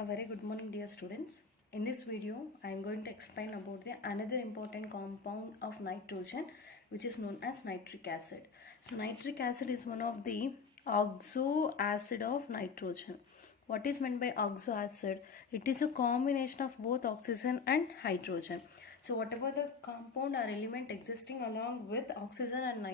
A very good morning, dear students. In this video, I am going to explain about the another important compound of nitrogen, which is known as nitric acid. So, nitric acid is one of the oxo acid of nitrogen. What is meant by oxo acid? It is a combination of both oxygen and hydrogen. So, whatever the compound or element existing along with oxygen and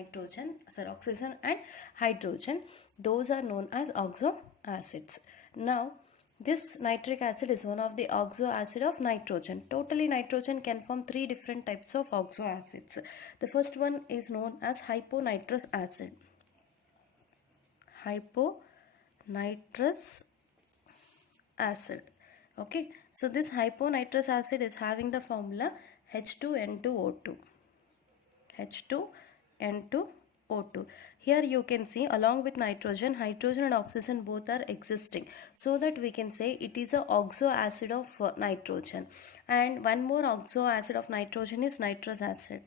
oxygen and hydrogen, those are known as oxo acids. Now, this nitric acid is one of the oxo acid of nitrogen. Totally, nitrogen can form three different types of oxo acids. The first one is known as hyponitrous acid. Hyponitrous acid. Okay, so this hyponitrous acid is having the formula H2N2O2. H2N2O2. Here you can see along with nitrogen, hydrogen and oxygen both are existing. So that we can say it is a oxo acid of nitrogen. And one more oxo acid of nitrogen is nitrous acid.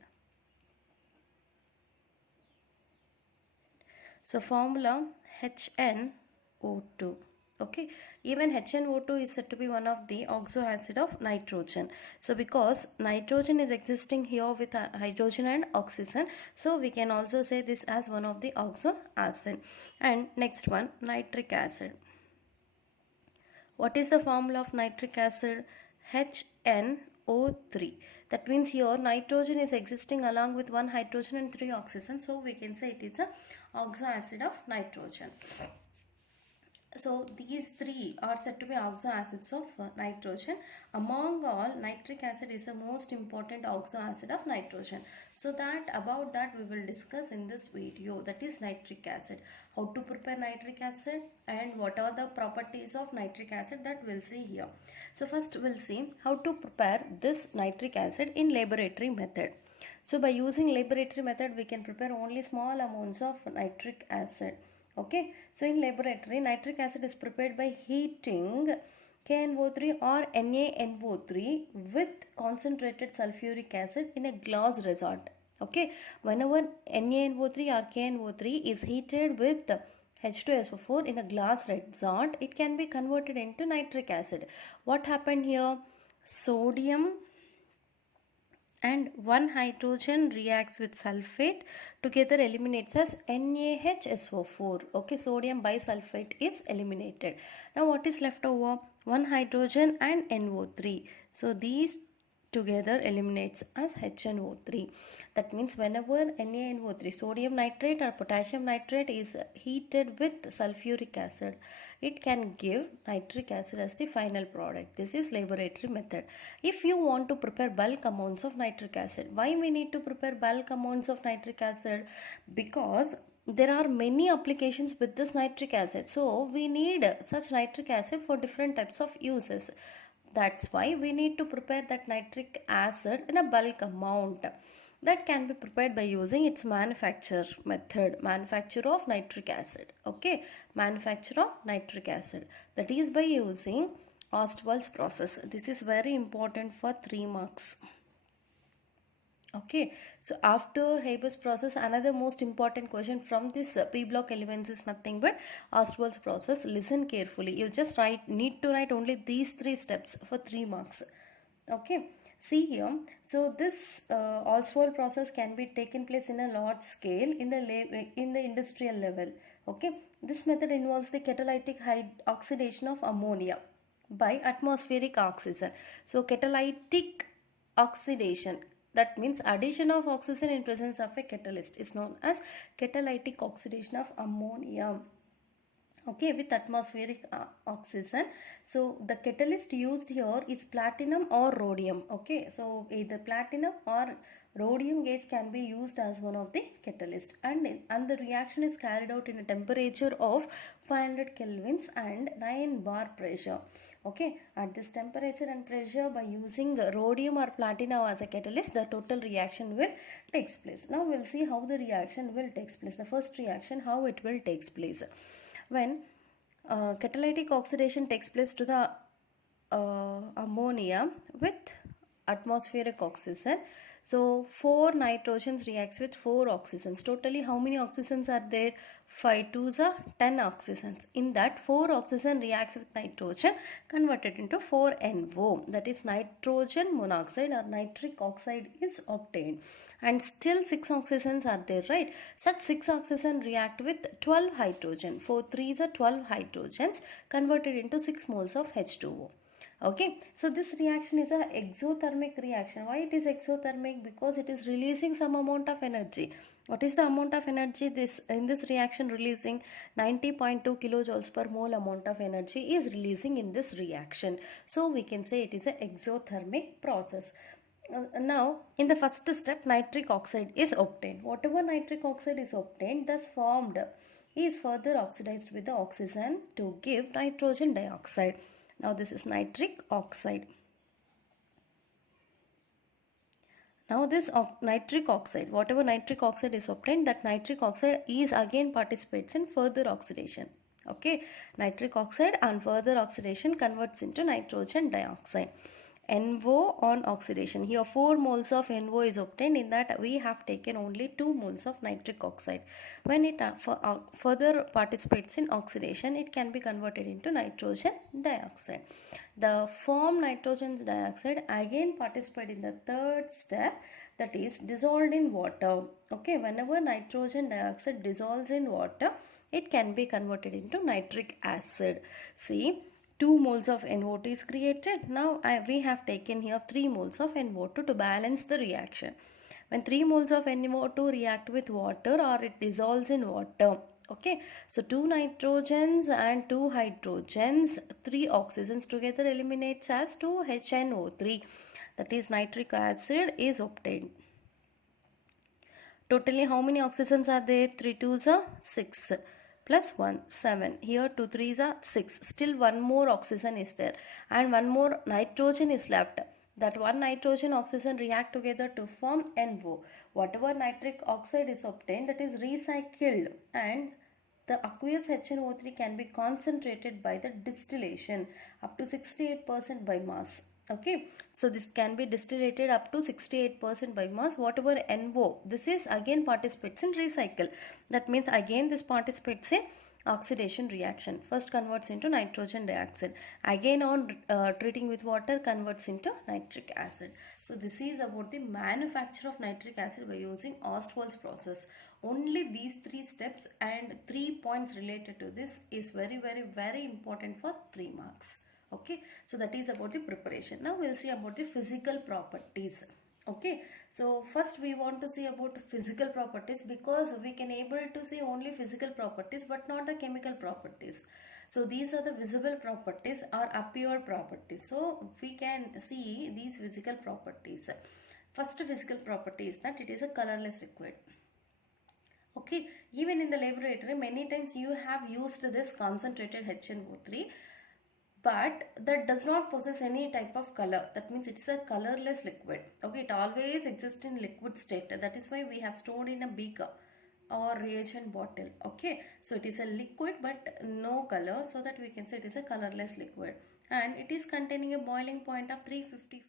So formula HNO2. Okay, even HNO2 is said to be one of the oxo acid of nitrogen. So because nitrogen is existing here with hydrogen and oxygen, so we can also say this as one of the oxo acid. And next one, nitric acid. What is the formula of nitric acid? HNO3. That means here nitrogen is existing along with one hydrogen and three oxygen. So we can say it is a oxo acid of nitrogen. So these three are said to be oxo acids of nitrogen. Among all, nitric acid is the most important oxo acid of nitrogen. So about that we will discuss in this video, that is nitric acid. How to prepare nitric acid and what are the properties of nitric acid, that we'll see here. So first we'll see how to prepare this nitric acid in laboratory method. So by using laboratory method we can prepare only small amounts of nitric acid. Okay, so in laboratory, nitric acid is prepared by heating KNO3 or NaNO3 with concentrated sulfuric acid in a glass resort. Okay, whenever NaNO3 or KNO3 is heated with H2SO4 in a glass resort, it can be converted into nitric acid. What happened here? Sodium and one hydrogen reacts with sulfate, together eliminates as NaHSO4. Okay, sodium bisulfate is eliminated. Now what is left over? One hydrogen and NO3. So these together eliminates as HNO3. That means whenever NaNO3, sodium nitrate or potassium nitrate, is heated with sulfuric acid, it can give nitric acid as the final product. This is laboratory method. If you want to prepare bulk amounts of nitric acid, why we need to prepare bulk amounts of nitric acid? Because there are many applications with this nitric acid. So we need such nitric acid for different types of uses. That's why we need to prepare that nitric acid in a bulk amount. That can be prepared by using its manufacture method, manufacture of nitric acid. Okay, manufacture of nitric acid, that is by using Ostwald's process. This is very important for 3 marks. Okay, so after Haber's process, another most important question from this P block elements is nothing but Ostwald's process. Listen carefully. You just need to write only these 3 steps for 3 marks. Okay, see here. So this Ostwald process can be taken place in a large scale in the industrial level. Okay, this method involves the catalytic oxidation of ammonia by atmospheric oxygen. So catalytic oxidation, that means addition of oxygen in presence of a catalyst, is known as catalytic oxidation of ammonia. Okay, with atmospheric oxygen. So the catalyst used here is platinum or rhodium. Okay, so either platinum or rhodium gauge can be used as one of the catalyst, and the reaction is carried out in a temperature of 500 kelvins and 9 bar pressure. Okay, at this temperature and pressure, by using rhodium or platinum as a catalyst, the total reaction will takes place. Now we'll see how the reaction will takes place. The first reaction, how it will takes place. When catalytic oxidation takes place to the ammonia with atmospheric oxygen, So 4 nitrogens reacts with 4 oxygens. Totally how many oxygens are there? 5 twos are 10 oxygens. In that 4 oxygen reacts with nitrogen, converted into 4NO. That is nitrogen monoxide or nitric oxide is obtained. And still 6 oxygens are there, right? Such 6 oxygen react with 12 hydrogen. 4 threes are 12 hydrogens converted into 6 moles of H2O. Okay, so this reaction is a exothermic reaction. Why it is exothermic? Because it is releasing some amount of energy. What is the amount of energy this in this reaction releasing? 90.2 kilojoules per mole amount of energy is releasing in this reaction. So we can say it is a exothermic process. Now in the first step, nitric oxide is obtained. Whatever nitric oxide is obtained thus formed is further oxidized with the oxygen to give nitrogen dioxide. Now this is nitric oxide. Now this nitric oxide, whatever nitric oxide is obtained, that nitric oxide is again participates in further oxidation. Okay, nitric oxide and further oxidation converts into nitrogen dioxide. NO on oxidation. Here 4 moles of NO is obtained. In that we have taken only 2 moles of nitric oxide. When it further participates in oxidation, it can be converted into nitrogen dioxide. The formed nitrogen dioxide again participate in the third step, that is dissolved in water. Okay, whenever nitrogen dioxide dissolves in water, it can be converted into nitric acid. See, 2 moles of NO2 is created. Now we have taken here 3 moles of NO2 to balance the reaction. When 3 moles of NO2 react with water or it dissolves in water, okay, so 2 nitrogens and 2 hydrogens, 3 oxygens together eliminates as 2HNO3, that is nitric acid is obtained. Totally how many oxygens are there? 3 twos are 6 plus 1 7. Here 2 threes are 6. Still one more oxygen is there and one more nitrogen is left. That one nitrogen oxygen react together to form NO. Whatever nitric oxide is obtained, that is recycled, and the aqueous HNO3 can be concentrated by the distillation up to 68% by mass. Okay, so this can be distillated up to 68% by mass. Whatever NO, this is again participates in recycle. That means again this participates in oxidation reaction. First converts into nitrogen dioxide. Again on treating with water converts into nitric acid. So this is about the manufacture of nitric acid by using Ostwald's process. Only these 3 steps and 3 points related to this is very important for 3 marks. Okay, so that is about the preparation. Now we'll see about the physical properties. Okay, so first we want to see about physical properties, because we can able to see only physical properties but not the chemical properties. So these are the visible properties or appear properties. So we can see these physical properties. First physical property is that it is a colorless liquid. Okay, even in the laboratory many times you have used this concentrated HNO3, but that does not possess any type of color. That means it is a colorless liquid. Okay, it always exists in liquid state. That is why we have stored in a beaker or reagent bottle. Okay, so it is a liquid but no color, so that we can say it is a colorless liquid, and it is containing a boiling point of 355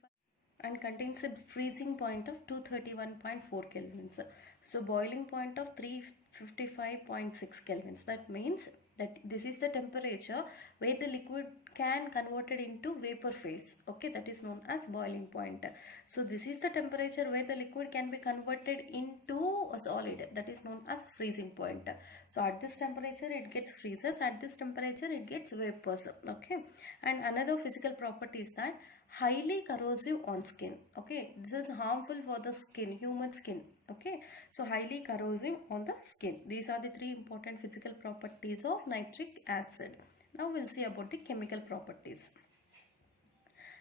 and contains a freezing point of 231.4 kelvins. So boiling point of 355.6 kelvins. That means that this is the temperature where the liquid can convert it into vapor phase. Okay, that is known as boiling point. So this is the temperature where the liquid can be converted into a solid. That is known as freezing point. So at this temperature it gets freezes, at this temperature it gets vapors. Okay, and another physical property is that highly corrosive on skin. Okay, this is harmful for the skin, human skin. Okay, so highly corrosive on the skin. These are the 3 important physical properties of nitric acid. Now we'll see about the chemical properties.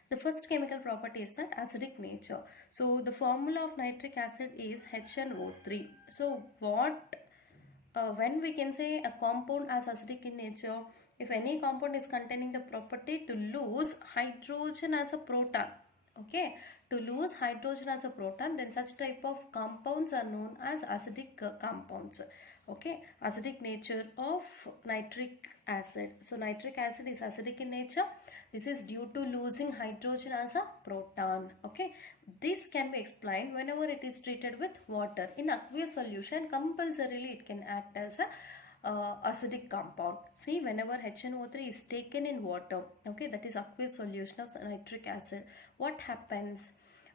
The first chemical property is that acidic nature. So the formula of nitric acid is HNO3. So when we can say a compound as acidic in nature, if any compound is containing the property to lose hydrogen as a proton, okay, to lose hydrogen as a proton, then such type of compounds are known as acidic compounds. Okay, acidic nature of nitric acid. So nitric acid is acidic in nature. This is due to losing hydrogen as a proton. Okay, this can be explained whenever it is treated with water. In aqueous solution, compulsorily it can act as a acidic compound. See, whenever HNO3 is taken in water, okay, that is aqueous solution of nitric acid, what happens?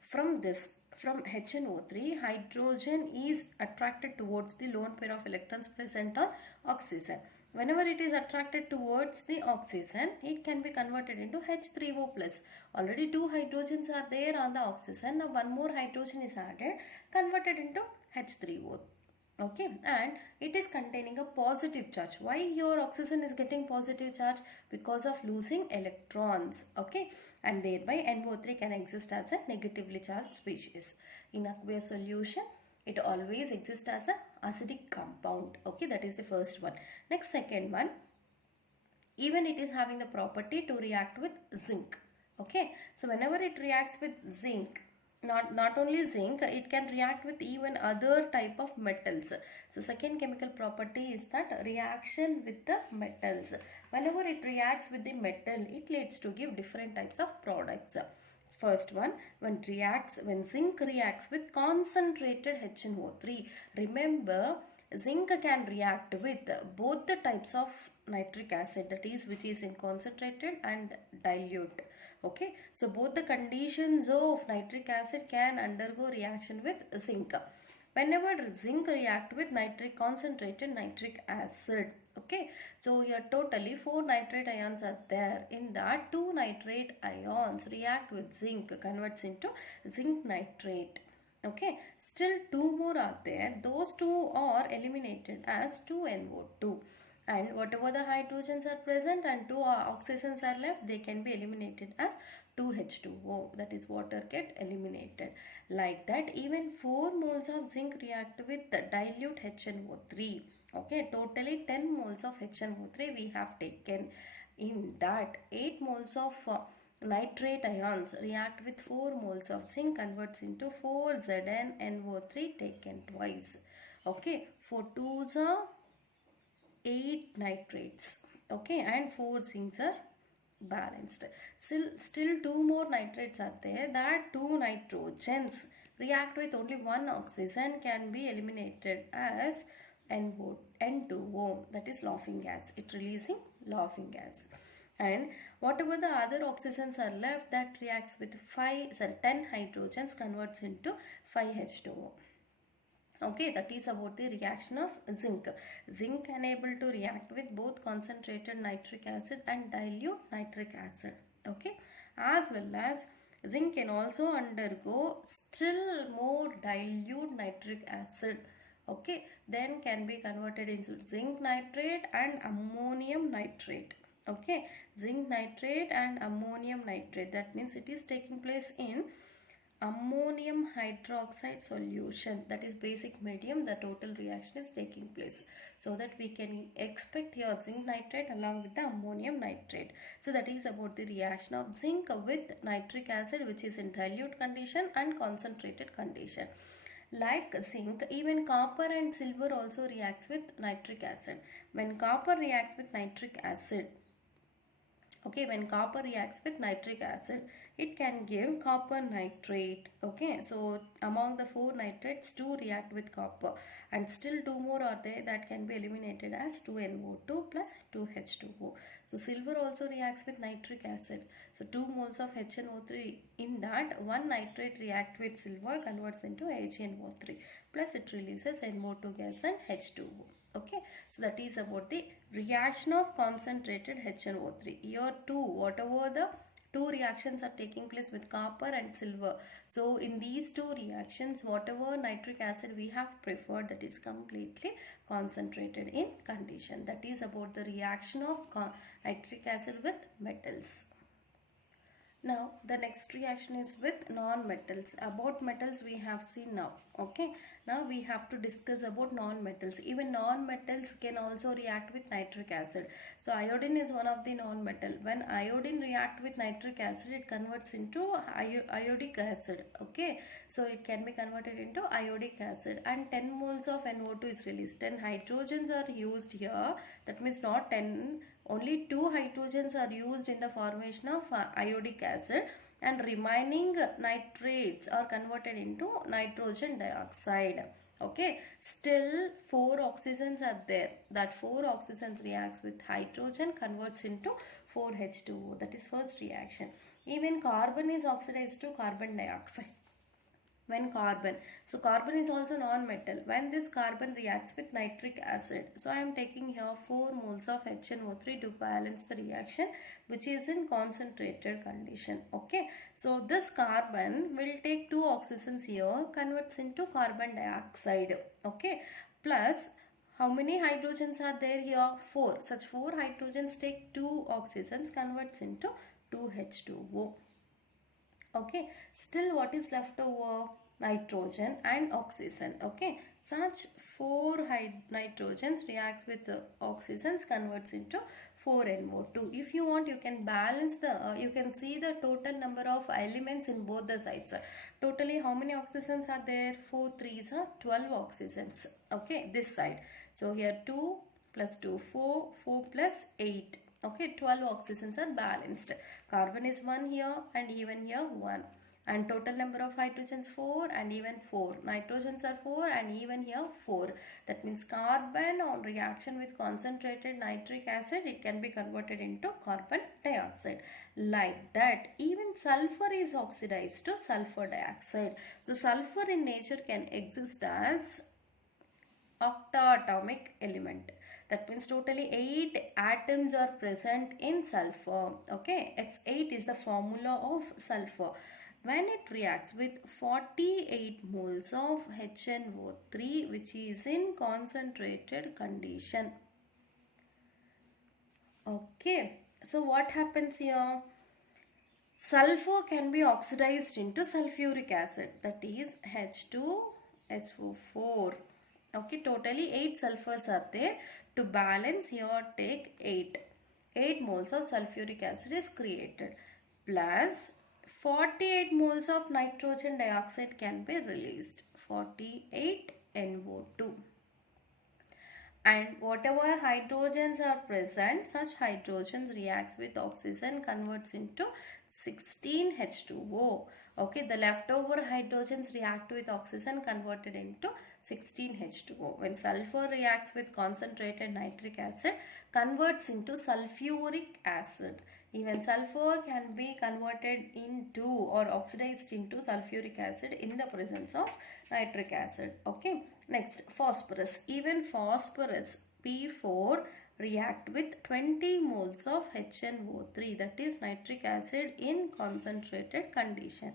From HNO3, hydrogen is attracted towards the lone pair of electrons present on oxygen. Whenever it is attracted towards the oxygen, it can be converted into H3O plus. Already two hydrogens are there on the oxygen. Now one more hydrogen is added, converted into H3O. Okay, and it is containing a positive charge. Why your oxygen is getting positive charge? Because of losing electrons. Okay, and thereby NO3 can exist as a negatively charged species. In aqueous solution, it always exists as a acidic compound. Okay, that is the first one. Next, second one, even it is having the property to react with zinc. Okay, so whenever it reacts with zinc, not only zinc, it can react with even other type of metals. So second chemical property is that reaction with the metals. Whenever it reacts with the metal, it leads to give different types of products. First one, when zinc reacts with concentrated HNO3. Remember, zinc can react with both the types of nitric acid, that is which is in concentrated and dilute. Okay, so both the conditions of nitric acid can undergo reaction with zinc. Whenever zinc react with concentrated nitric acid, okay, so here totally 4 nitrate ions are there. In that, 2 nitrate ions react with zinc, converts into zinc nitrate. Okay, still 2 more are there. Those 2 are eliminated as 2NO2. And whatever the hydrogens are present and 2 oxygens are left, they can be eliminated as 2H2O. That is, water get eliminated. Like that, even 4 moles of zinc react with the dilute HNO3. Okay, totally 10 moles of HNO3 we have taken. In that, 8 moles of nitrate ions react with 4 moles of zinc, converts into 4ZnNO3 taken twice. Okay, for 2s are 8 nitrates. Okay, and 4 zincs are balanced. Still 2 more nitrates are there. That 2 nitrogens react with only 1 oxygen, can be eliminated as N2O, that is laughing gas. It releasing laughing gas. And whatever the other oxygens are left, that reacts with 10 hydrogens, converts into 5H2O. Okay, that is about the reaction of zinc. Zinc unable to react with both concentrated nitric acid and dilute nitric acid. Okay, as well as zinc can also undergo still more dilute nitric acid. Okay, then can be converted into zinc nitrate and ammonium nitrate. Okay, zinc nitrate and ammonium nitrate. That means it is taking place in ammonium hydroxide solution, that is basic medium. The total reaction is taking place, so that we can expect here zinc nitrate along with the ammonium nitrate. So that is about the reaction of zinc with nitric acid, which is in dilute condition and concentrated condition. Like zinc, even copper and silver also reacts with nitric acid. When copper reacts with nitric acid, okay, when copper reacts with nitric acid, it can give copper nitrate. Okay, so among the 4 nitrates, 2 react with copper, and still 2 more are there, that can be eliminated as 2NO2 plus 2H2O. So silver also reacts with nitric acid. So 2 moles of HNO3, in that 1 nitrate react with silver, converts into HNO3, plus it releases NO2 gas and H2O. Okay, so that is about the reaction of concentrated HNO3. Here too, whatever the 2 reactions are taking place with copper and silver. So in these 2 reactions, whatever nitric acid we have preferred, that is completely concentrated in condition. That is about the reaction of nitric acid with metals. Now the next reaction is with non-metals. About metals we have seen now. Okay. Now we have to discuss about non-metals. Even non-metals can also react with nitric acid. So iodine is one of the non-metal. When iodine react with nitric acid, it converts into iodic acid. Okay. So it can be converted into iodic acid, and 10 moles of NO2 is released. 10 hydrogens are used here. That means not 10. Only 2 hydrogens are used in the formation of iodic acid, and remaining nitrates are converted into nitrogen dioxide. Okay, still 4 oxygens are there. That 4 oxygens reacts with hydrogen, converts into 4H2O. That is first reaction. Even carbon is oxidized to carbon dioxide. When carbon, so carbon is also non-metal. When this carbon reacts with nitric acid, so I am taking here 4 moles of HNO3 to balance the reaction, which is in concentrated condition. Okay, so this carbon will take 2 oxygens here, converts into carbon dioxide. Okay, plus how many hydrogens are there here? 4. Such 4 hydrogens take 2 oxygens, converts into 2H2O. Okay, still what is left over? Nitrogen and oxygen. Okay, such 4 nitrogens reacts with oxygens, converts into 4NO2. If you want, you can balance the you can see the total number of elements in both the sides. Totally how many oxygens are there? 4 3s are 12 oxygens. Okay, this side. So here 2 plus 2 4, 4 plus 8. Okay, 12 oxygens are balanced. Carbon is 1 here and even here 1. And total number of hydrogens 4 and even 4. Nitrogens are 4 and even here 4. That means carbon on reaction with concentrated nitric acid, it can be converted into carbon dioxide. Like that, even sulfur is oxidized to sulfur dioxide. So sulfur in nature can exist as octaatomic element. That means totally 8 atoms are present in sulfur. Okay, X8 is the formula of sulfur. When it reacts with 48 moles of HNO3, which is in concentrated condition. Okay, so what happens here? Sulfur can be oxidized into sulfuric acid, that is H2SO4. Okay, totally 8 sulfurs are there. To balance here, take 8. 8 moles of sulfuric acid is created. Plus 48 moles of nitrogen dioxide can be released. 48 NO2. And whatever hydrogens are present, such hydrogens reacts with oxygen, converts into 16H2O. Okay, the leftover hydrogens react with oxygen, converted into 16H2O. When sulfur reacts with concentrated nitric acid, converts into sulfuric acid. Even sulfur can be converted into or oxidized into sulfuric acid in the presence of nitric acid. Okay, next phosphorus. Even phosphorus P4 react with 20 moles of HNO3, that is nitric acid in concentrated condition,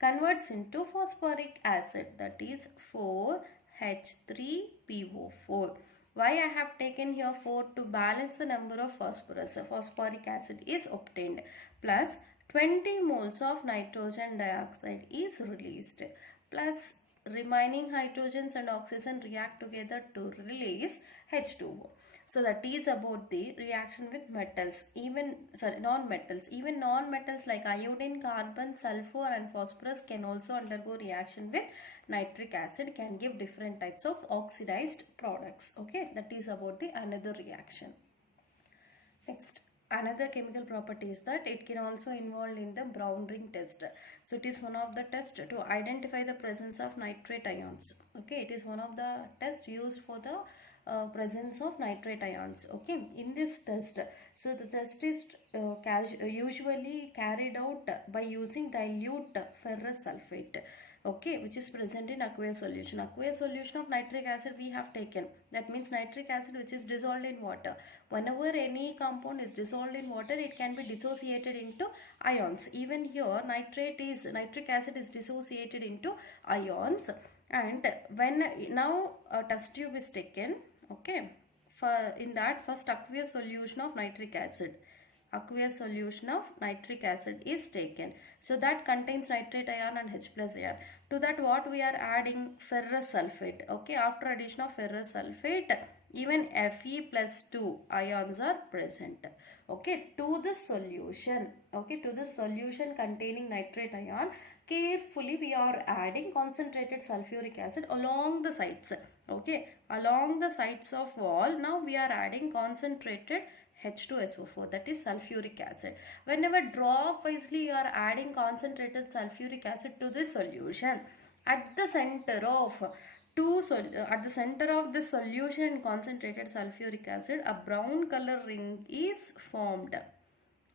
converts into phosphoric acid, that is 4H3PO4. Why I have taken here 4? To balance the number of phosphorus. Phosphoric acid is obtained, plus 20 moles of nitrogen dioxide is released, plus remaining hydrogens and oxygen react together to release H2O. So that is about the reaction with metals, non-metals. Even non-metals like iodine, carbon, sulfur and phosphorus can also undergo reaction with nitric acid, can give different types of oxidized products. Okay, that is about the another reaction. Next, another chemical property is that it can also involved in the brown ring test. So it is one of the tests to identify the presence of nitrate ions. Okay, it is one of the tests used for the presence of nitrate ions. Okay, in this test, so the test is usually carried out by using dilute ferrous sulfate. Okay, which is present in aqueous solution. Aqueous solution of nitric acid we have taken. That means nitric acid which is dissolved in water. Whenever any compound is dissolved in water, it can be dissociated into ions. Even here nitric acid is dissociated into ions. And when now a test tube is taken, okay, in that first aqueous solution of nitric acid, aqueous solution of nitric acid is taken. So that contains nitrate ion and H plus ion. To that what we are adding? Ferrous sulfate. Okay, after addition of ferrous sulfate, even Fe plus 2 ions are present. Okay, to the solution. Okay, to the solution containing nitrate ion, carefully we are adding concentrated sulfuric acid along the sides. Okay, along the sides of wall, now we are adding concentrated H2SO4, that is sulfuric acid. Whenever drop wisely you are adding concentrated sulfuric acid to this solution, at the center of at the center of the solution concentrated sulfuric acid, a brown color ring is formed.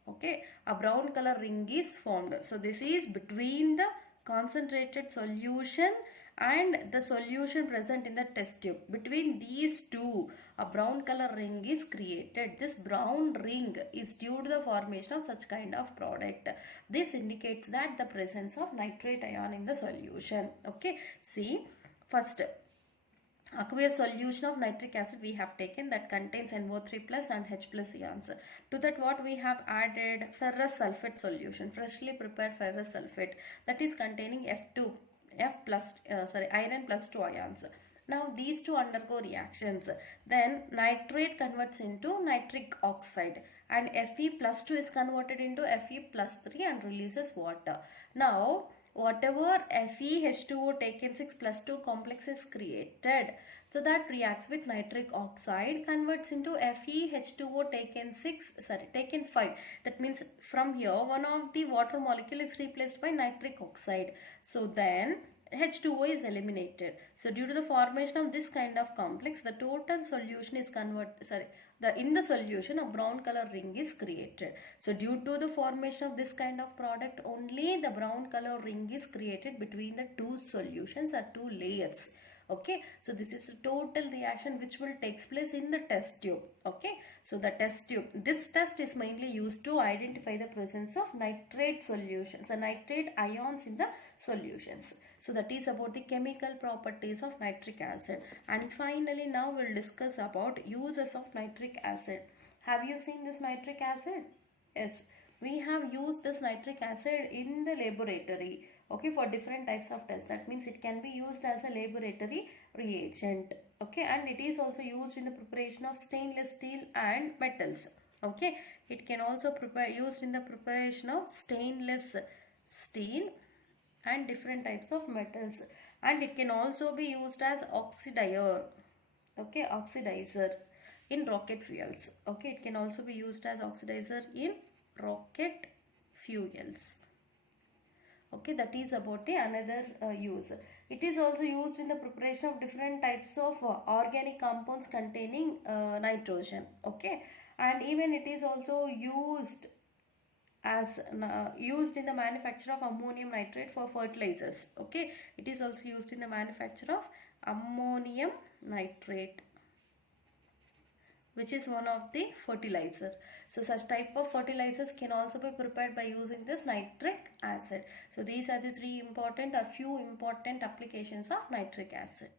Okay, a brown color ring is formed. So this is between the concentrated solution and the solution present in the test tube. Between these two, a brown color ring is created. This brown ring is due to the formation of such kind of product. This indicates that the presence of nitrate ion in the solution. Okay, see, first aqueous solution of nitric acid we have taken, that contains NO3 plus and H plus ions. To that what we have added? Ferrous sulfate solution, freshly prepared ferrous sulfate, that is containing iron plus 2 ions. Now these two undergo reactions. Then nitrate converts into nitric oxide and Fe plus 2 is converted into Fe plus 3 and releases water. Now whatever FeH2O taken 6 plus 2 complex is created, so that reacts with nitric oxide, converts into FeH2O taken 5. That means from here one of the water molecule is replaced by nitric oxide. So then H2O is eliminated. So due to the formation of this kind of complex, the total solution is in the solution a brown color ring is created. So due to the formation of this kind of product, only the brown color ring is created between the two solutions or two layers. Okay, so this is a total reaction which will take place in the test tube. Okay, so the test tube, this test is mainly used to identify the presence of nitrate solutions and nitrate ions in the solutions. So that is about the chemical properties of nitric acid. And finally now we'll discuss about uses of nitric acid. Have you seen this nitric acid? Yes, we have used this nitric acid in the laboratory. Okay, for different types of tests. That means it can be used as a laboratory reagent. Okay, and it is also used in the preparation of stainless steel and metals. Okay, it can also used in the preparation of stainless steel and different types of metals, and it can also be used as oxidizer. Okay, oxidizer in rocket fuels. Okay, it can also be used as oxidizer in rocket fuels. Okay, that is about the another use. It is also used in the preparation of different types of organic compounds containing nitrogen. Okay, and even it is also used in the manufacture of ammonium nitrate for fertilizers. Okay, it is also used in the manufacture of ammonium nitrate, which is one of the fertilizer. So such type of fertilizers can also be prepared by using this nitric acid. So these are the few important applications of nitric acid.